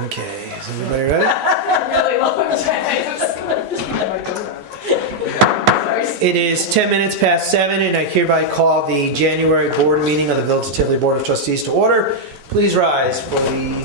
Okay, is everybody ready? Really long time. It is 10 minutes past 7, and I hereby call the January board meeting of the Village of Tivoli Board of Trustees to order. Please rise for the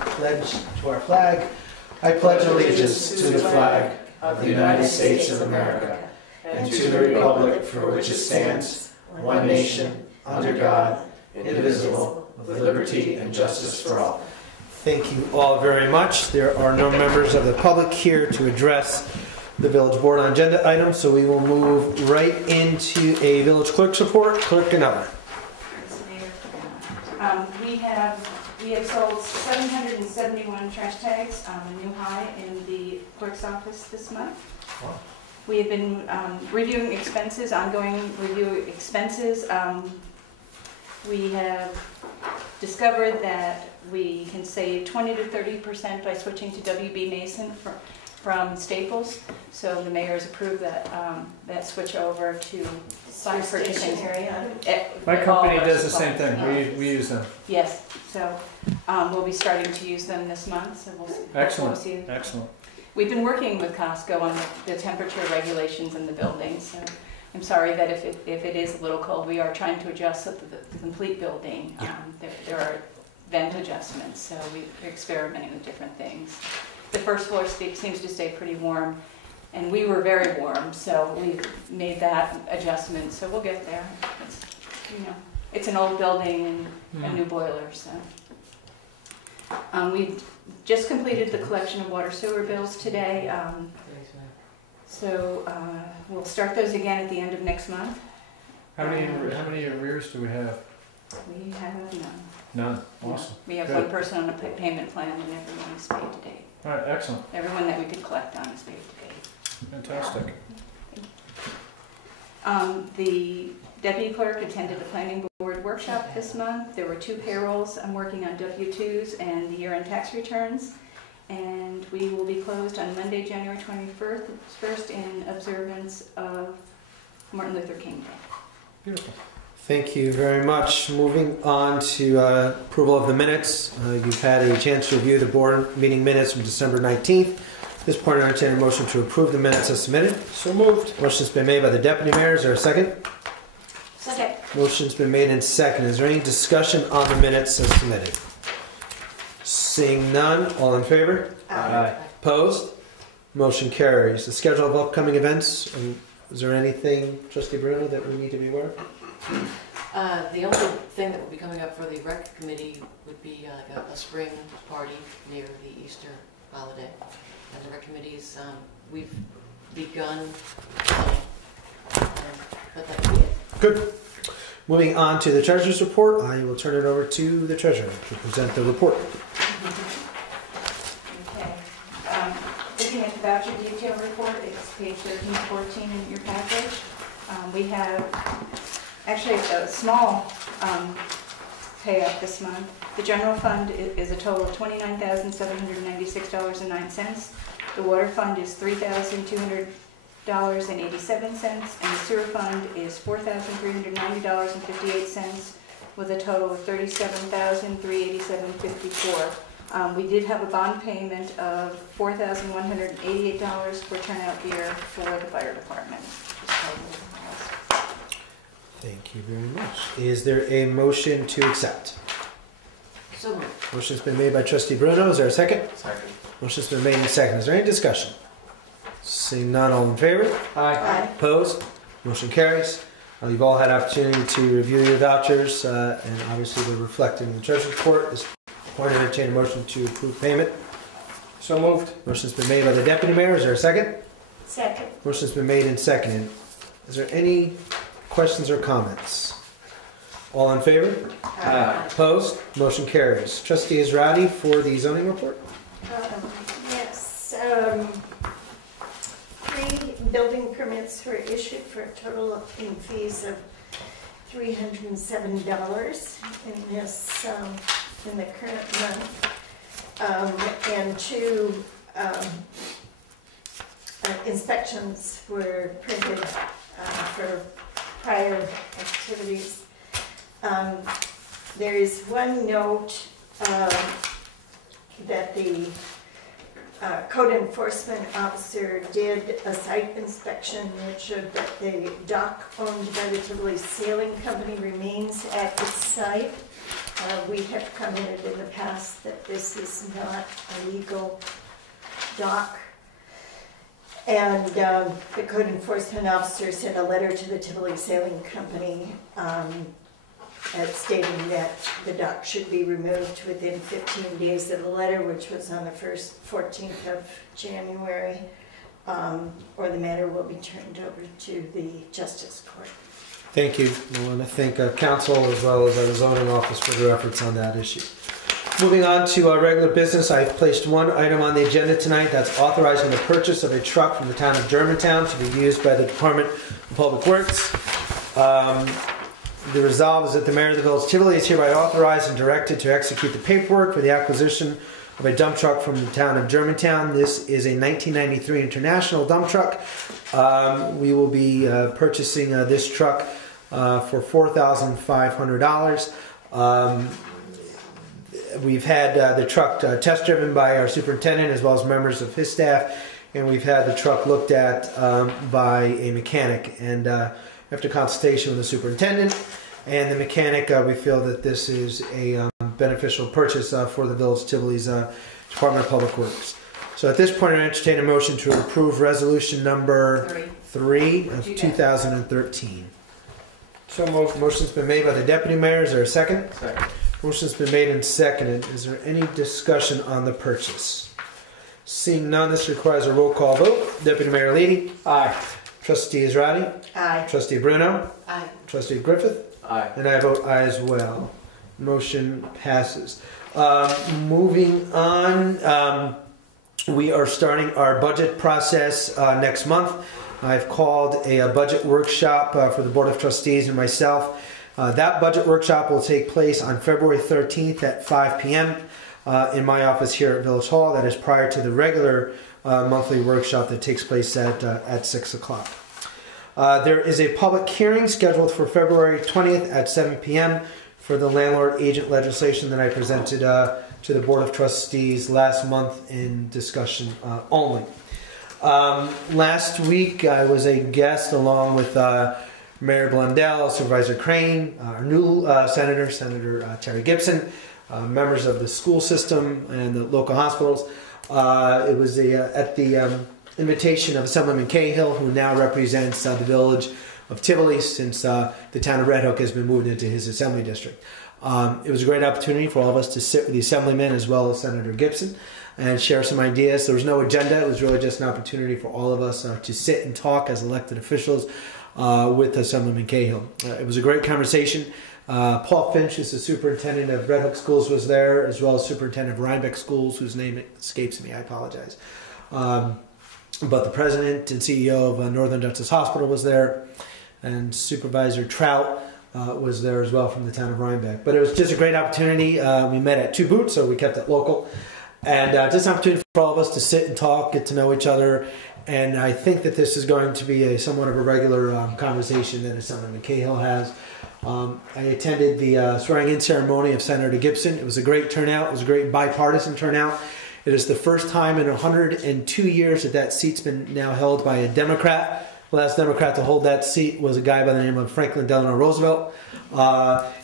pledge to our flag. I pledge allegiance to the flag of the United States of America and to the republic for which it stands, one nation, under God, indivisible, with liberty and justice for all. Thank you all very much. There are no members of the public here to address the village board on agenda items, so we will move right into a village clerk's report. Clerk Ganella. We have sold 771 trash tags, a new high in the clerk's office this month. Wow. We have been reviewing expenses, ongoing review expenses. We have discovered that we can save 20 to 30% by switching to WB Mason from Staples. So the mayor has approved that that switch over to sign purchasing area. My company does the same thing. We use them. Yes. So we'll be starting to use them this month. So we'll excellent. see. Excellent. We've been working with Costco on the temperature regulations in the building. So I'm sorry that if it is a little cold, we are trying to adjust the complete building. There are vent adjustments, so we're experimenting with different things. The first floor seems to stay pretty warm, and we were very warm, so we made that adjustment. So we'll get there. It's an old building and a new boiler. So we just completed the collection of water sewer bills today. So we'll start those again at the end of next month. How many arrears do we have? We have none. None. Awesome. We have Good. one person on a payment plan, and everyone is paid to date. All right. Excellent. Everyone that we could collect on is paid to date. Fantastic. The deputy clerk attended the planning board workshop this month. There were 2 payrolls. I'm working on W-2s and the year-end tax returns. And we will be closed on Monday, January 21st in observance of Martin Luther King Day. Beautiful. Thank you very much. Moving on to approval of the minutes. You've had a chance to review the board meeting minutes from December 19th. At this point, I entertain a motion to approve the minutes as submitted. So moved. Motion's been made by the deputy mayor. Is there a second? Second. Motion's been made and second. Is there any discussion on the minutes as submitted? Seeing none, all in favor? Aye. Opposed? Motion carries. The schedule of upcoming events. Is there anything, Trustee Bruno, that we need to be aware of? The only thing that will be coming up for the rec committee would be like a spring party near the Easter holiday. And the rec committees, we've begun, but that would be it. Good. Moving on to the treasurer's report, I will turn it over to the treasurer to present the report. Okay. Looking at the voucher detail report, it's page 13 to 14 in your package. We have actually a small payout this month. The general fund is a total of $29,796.09. The water fund is $3,200.87, and the sewer fund is $4,390.58, with a total of $37,387.54. We did have a bond payment of $4,188 for turnout gear for the fire department. Thank you very much. Is there a motion to accept? So moved. Motion's been made by Trustee Bruno. Is there a second? Second. Motion's been made and second. Is there any discussion? Seeing none, all in favor? Aye. Opposed? Motion carries. You've all had opportunity to review your vouchers, and obviously they're reflected in the treasurer's report. This point, I entertain a motion to approve payment. So moved. Motion's been made by the deputy mayor. Is there a second? Second. Motion's been made and seconded. Is there any questions or comments? All in favor? Aye. Opposed? Motion carries. Trustee Israedi for the zoning report. Yes. 3 building permits were issued for a total in fees of $307 in the current month, and 2 inspections were printed for prior activities. There is one note that the code enforcement officer did a site inspection that showed that the dock owned by the Tivoli Sailing Company remains at its site. We have commented in the past that this is not a legal dock. And the code enforcement officer sent a letter to the Tivoli Sailing Company stating that the dock should be removed within 15 days of the letter, which was on the 14th of January, or the matter will be turned over to the Justice Court. Thank you. I want to thank Council as well as the zoning office for their efforts on that issue. Moving on to our regular business, I've placed one item on the agenda tonight. That's authorizing the purchase of a truck from the town of Germantown to be used by the Department of Public Works. The resolve is that the mayor of the village of Tivoli is hereby authorized and directed to execute the paperwork for the acquisition of a dump truck from the town of Germantown. This is a 1993 International dump truck. We will be purchasing this truck for $4,500. We've had the truck test driven by our superintendent as well as members of his staff, and we've had the truck looked at by a mechanic. And after consultation with the superintendent and the mechanic, we feel that this is a beneficial purchase for the village of Tivoli's Department of Public Works. So at this point, I entertain a motion to approve resolution number 3 of 2013. So moved. Motion's been made by the deputy mayor. Is there a second? Second. Motion's been made and seconded. Is there any discussion on the purchase? Seeing none, this requires a roll call vote. Deputy Mayor Leedy. Aye. Trustee Israedi. Aye. Trustee Bruno. Aye. Trustee Griffith. Aye. And I vote aye as well. Motion passes. Moving on, we are starting our budget process next month. I've called a budget workshop for the Board of Trustees and myself. That budget workshop will take place on February 13th at 5 p.m. In my office here at Village Hall. That is prior to the regular monthly workshop that takes place at 6 o'clock. There is a public hearing scheduled for February 20th at 7 p.m. for the landlord agent legislation that I presented to the Board of Trustees last month in discussion only. Last week I was a guest along with Mayor Blundell, Supervisor Crane, our new Senator Terry Gibson, members of the school system and the local hospitals. It was at the invitation of Assemblyman Cahill, who now represents the village of Tivoli since the town of Red Hook has been moved into his assembly district. It was a great opportunity for all of us to sit with the Assemblyman as well as Senator Gibson and share some ideas. There was no agenda. It was really just an opportunity for all of us to sit and talk as elected officials with Assemblyman Cahill. It was a great conversation. Paul Finch, who's the superintendent of Red Hook Schools, was there, as well as superintendent of Rhinebeck Schools, whose name escapes me. I apologize. But the president and CEO of Northern Justice Hospital was there, and Supervisor Trout was there as well from the town of Rhinebeck. But it was just a great opportunity. We met at Two Boots, so we kept it local. And just an opportunity for all of us to sit and talk, get to know each other. And I think that this is going to be somewhat of a regular conversation that Assemblyman Cahill has. I attended the swearing-in ceremony of Senator Gibson. It was a great turnout. It was a great bipartisan turnout. It is the first time in 102 years that that seat's been now held by a Democrat. The last Democrat to hold that seat was a guy by the name of Franklin Delano Roosevelt.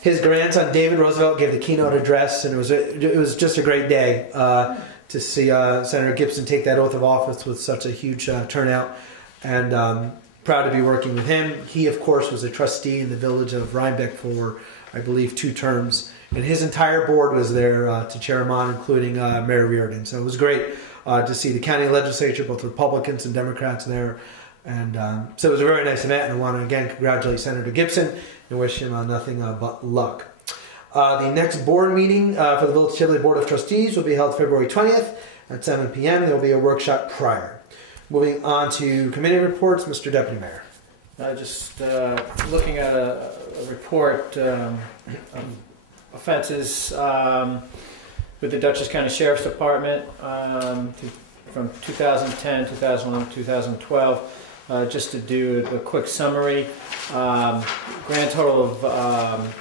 His grandson, David Roosevelt, gave the keynote address, and it was just a great day to see Senator Gibson take that oath of office with such a huge turnout. And proud to be working with him. He, of course, was a trustee in the village of Rhinebeck for, I believe, 2 terms. And his entire board was there to cheer him on, including Mayor Reardon. So it was great to see the county legislature, both Republicans and Democrats there. And so it was a very nice event. And I want to, again, congratulate Senator Gibson and wish him nothing but luck. The next board meeting for the Village of Tivoli Board of Trustees will be held February 20th at 7 p.m. There will be a workshop prior. Moving on to committee reports, Mr. Deputy Mayor. Just looking at a report offenses with the Dutchess County Sheriff's Department from 2010, 2011, 2012. Just to do a quick summary, grand total of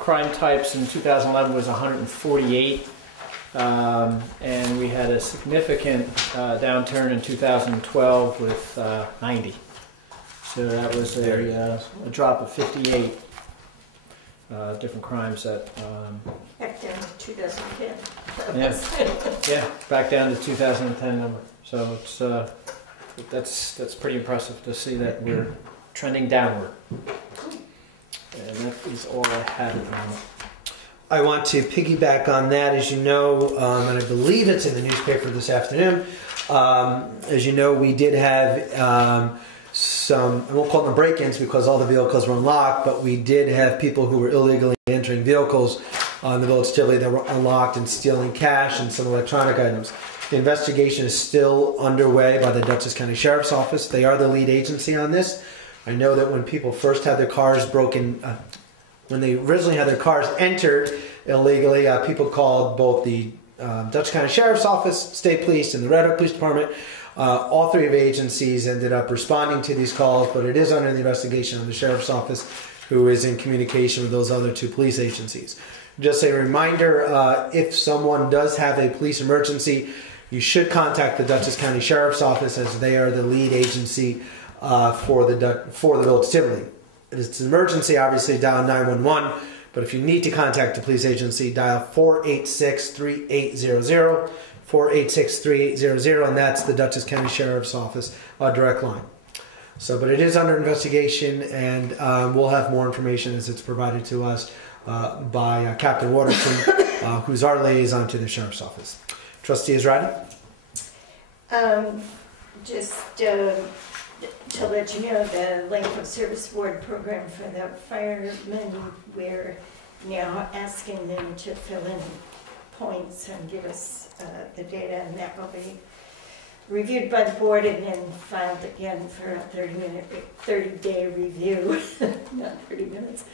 crime types in 2011 was 148. And we had a significant downturn in 2012 with 90. So that was a drop of 58 different crimes that. Back down to 2010. Yeah, back down to 2010 number. So it's that's pretty impressive to see that we're trending downward. And that is all I had at the moment. I want to piggyback on that. As you know, and I believe it's in the newspaper this afternoon, as you know, we did have some, I won't call them break-ins because all the vehicles were unlocked, but we did have people who were illegally entering vehicles on the Village of Tivoli that were unlocked and stealing cash and some electronic items. The investigation is still underway by the Dutchess County Sheriff's Office. They are the lead agency on this. I know that when people first had their cars broken, when they originally had their cars entered illegally, people called both the Dutchess County Sheriff's Office, State Police, and the Red Hook Police Department. All three of agencies ended up responding to these calls, but it is under the investigation of the Sheriff's Office, who is in communication with those other two police agencies. Just a reminder, if someone does have a police emergency, you should contact the Dutchess County Sheriff's Office, as they are the lead agency for the Village of Tivoli. If it's an emergency, obviously dial 911, but if you need to contact the police agency, dial 486-3800, 486-3800, and that's the Dutchess County Sheriff's Office direct line. So, but it is under investigation, and we'll have more information as it's provided to us by Captain Waterton, who's our liaison to the Sheriff's Office. Trustees Rodney? Just to let you know, the Length of Service Award program for the firemen, we're now asking them to fill in points and give us the data, and that will be reviewed by the board and then filed again for a 30-day review, not 30 minutes,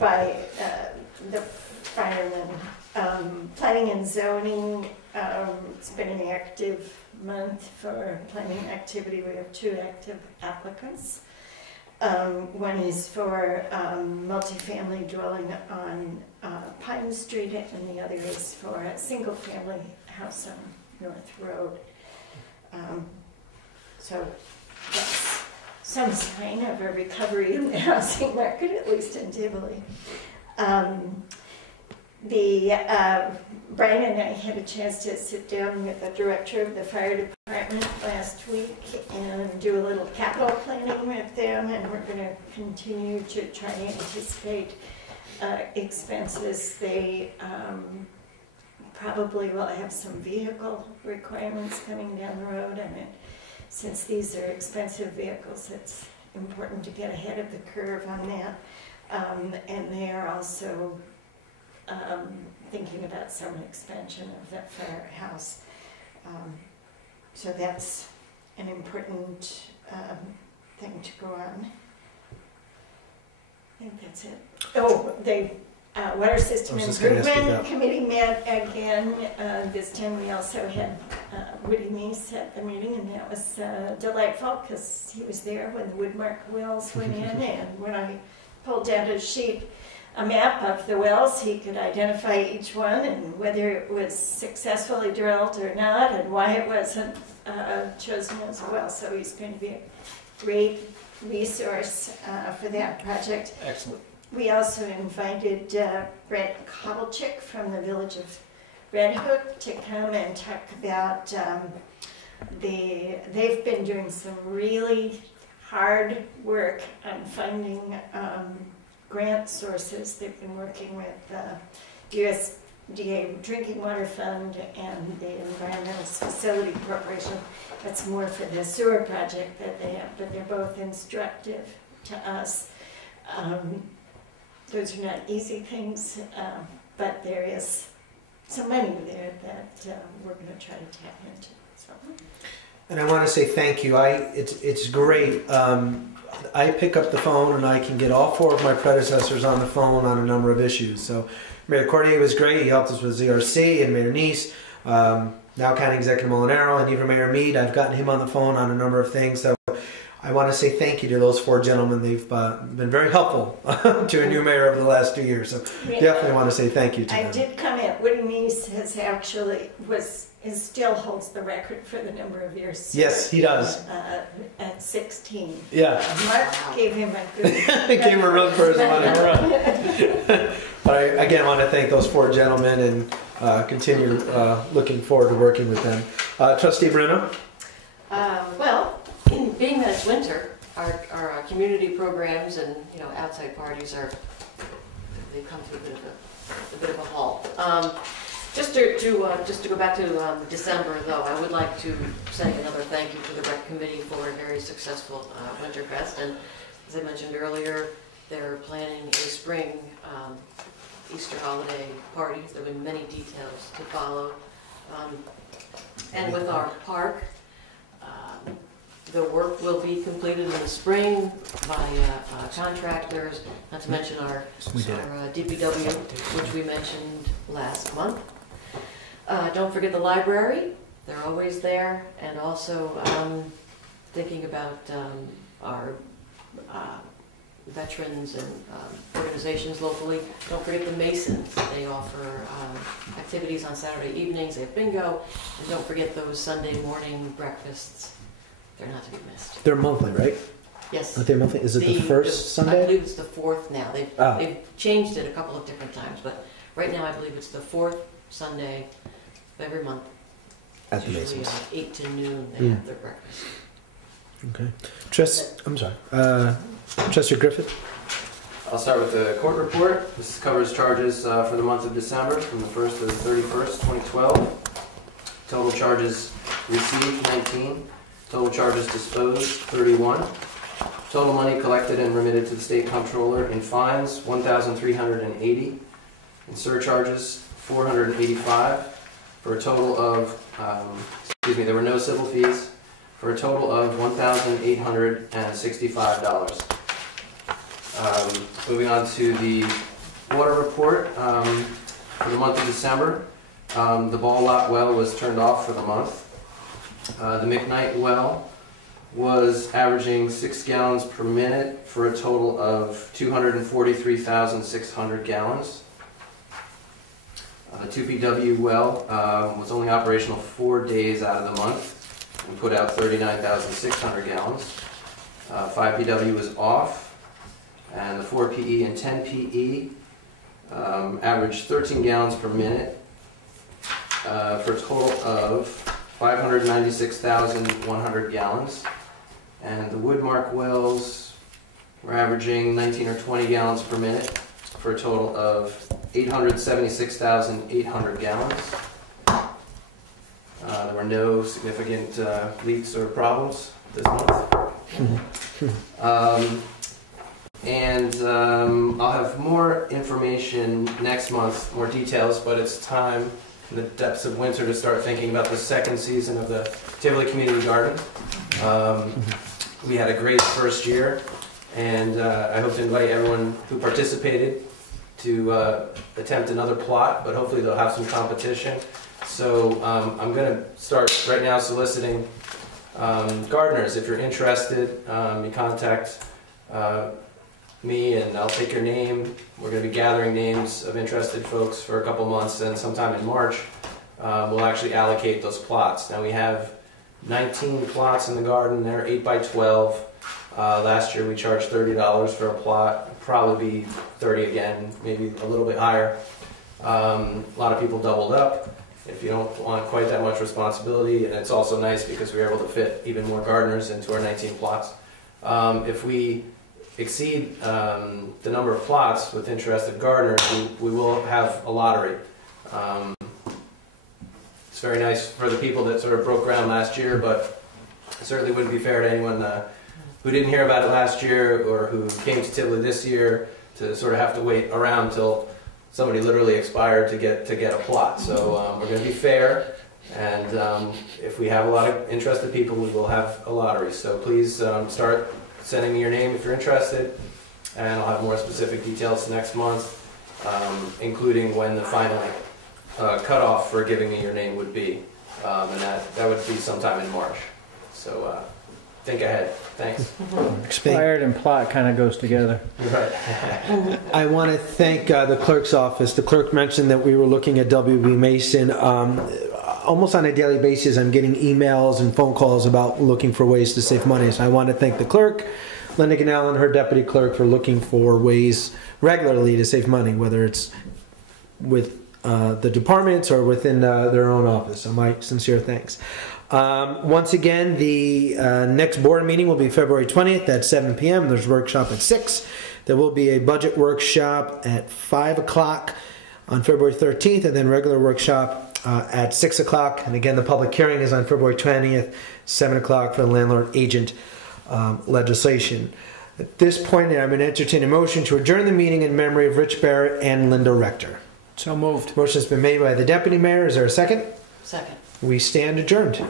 by the firemen. Planning and zoning, it's been an active month for planning activity. We have 2 active applicants. One is for multifamily dwelling on Pine Street, and the other is for a single-family house on North Road. So that's some sign of a recovery in the housing market, at least in Tivoli. Brian and I had a chance to sit down with the director of the fire department last week and do a little capital planning with them, and we're going to continue to try and anticipate expenses. They probably will have some vehicle requirements coming down the road. I mean, since these are expensive vehicles, it's important to get ahead of the curve on that. And they are also thinking about some expansion of that firehouse. So that's an important thing to go on. I think that's it. Oh, the Water System Improvement Committee met again. This time we also had Woody Meese at the meeting, and that was delightful because he was there when the Woodmark wells went in, and when I pulled down a map of the wells, he could identify each one and whether it was successfully drilled or not, and why it wasn't chosen as a well. So he's going to be a great resource for that project. Excellent. We also invited Brett Kovalchik from the Village of Red Hook to come and talk about they've been doing some really hard work on finding grant sources. They've been working with USDA Drinking Water Fund and the Environmental Facility Corporation. That's more for the sewer project that they have, but they're both instructive to us. Those are not easy things, but there is some money there that we're going to try to tap into. So. And I want to say thank you. It's great. I pick up the phone and I can get all 4 of my predecessors on the phone on a number of issues. So Mayor Cordier was great. He helped us with ZRC, and Mayor Neese, now County Executive Molinaro, and even Mayor Mead. I've gotten him on the phone on a number of things. So I want to say thank you to those 4 gentlemen. They've been very helpful to a new mayor over the last 2 years. So definitely want to say thank you to them. I did comment, Woody Meese has actually still holds the record for the number of years. Yes, he does. At 16. Yeah. Mark gave him a good... He gave him a run for his money. But I again want to thank those 4 gentlemen and continue looking forward to working with them. Trustee Bruno? Well, being that it's winter, our community programs and outside parties they come to a bit of a halt. Just to go back to December, though, I would like to say another thank you to the Rec Committee for a very successful Winterfest. And as I mentioned earlier, they're planning a spring Easter holiday party. There have been many details to follow. And with our park, the work will be completed in the spring by contractors, not to mention our DPW, which we mentioned last month. Don't forget the library, they're always there, and also thinking about our veterans and organizations locally. Don't forget the Masons, they offer activities on Saturday evenings, they have bingo, and don't forget those Sunday morning breakfasts. They're not to be missed. They're monthly, right? Yes. Are they monthly? Is it the first Sunday? I believe it's the 4th now. They've changed it a couple of different times, but right now I believe it's the 4th Sunday of every month. At the usually Masons. 8 to noon they have their breakfast. Okay. I'm sorry. Trustee Griffith? I'll start with the court report. This covers charges for the month of December from the 1st to the 31st, 2012. Total charges received, 19. Total charges disposed, 31. Total money collected and remitted to the state comptroller in fines, 1,380. In surcharges, 485. For a total of, there were no civil fees, for a total of $1,865. Moving on to the water report for the month of December. The Ball Lot well was turned off for the month. The McKnight well was averaging 6 gallons per minute for a total of 243,600 gallons. The 2PW well was only operational 4 days out of the month and put out 39,600 gallons. 5PW was off, and the 4PE and 10PE averaged 13 gallons per minute for a total of 596,100 gallons. And the Woodmark wells were averaging 19 or 20 gallons per minute for a total of 876,800 gallons. There were no significant leaks or problems this month. I'll have more information next month, more details, but it's time in the depths of winter to start thinking about the second season of the Tivoli Community Garden. We had a great first year, and I hope to invite everyone who participated to attempt another plot, but hopefully they'll have some competition. So I'm going to start right now soliciting gardeners. If you're interested, you contact me and I'll take your name. We're going to be gathering names of interested folks for a couple months, and sometime in March we'll actually allocate those plots. Now we have 19 plots in the garden. They're 8 by 12. Last year we charged $30 for a plot. It'll probably be 30 again, maybe a little bit higher. A lot of people doubled up. If you don't want quite that much responsibility, and it's also nice because we were able to fit even more gardeners into our 19 plots. If we exceed the number of plots with interested gardeners, we will have a lottery. It's very nice for the people that sort of broke ground last year, but it certainly wouldn't be fair to anyone who didn't hear about it last year or who came to Tivoli this year to sort of have to wait around till somebody literally expired to get a plot. So we're going to be fair, and if we have a lot of interested people, we will have a lottery. So please start sending me your name if you're interested, and I'll have more specific details next month, including when the final cutoff for giving me your name would be, and that would be sometime in March. So think ahead. Thanks. Expired and plot kind of goes together. Right. I want to thank the clerk's office. The clerk mentioned that we were looking at WB Mason. Almost on a daily basis, I'm getting emails and phone calls about looking for ways to save money. So I want to thank the clerk, Linda Ganell, and her deputy clerk for looking for ways regularly to save money, whether it's with the departments or within their own office. So my sincere thanks. Once again, the next board meeting will be February 20th at 7 p.m. There's a workshop at 6. There will be a budget workshop at 5 o'clock on February 13th, and then regular workshop at 6 o'clock. And again, the public hearing is on February 20th, 7 o'clock for the landlord agent legislation. At this point, I'm going to entertain a motion to adjourn the meeting in memory of Rich Barrett and Linda Rector. So moved. Motion has been made by the deputy mayor. Is there a second? Second. We stand adjourned.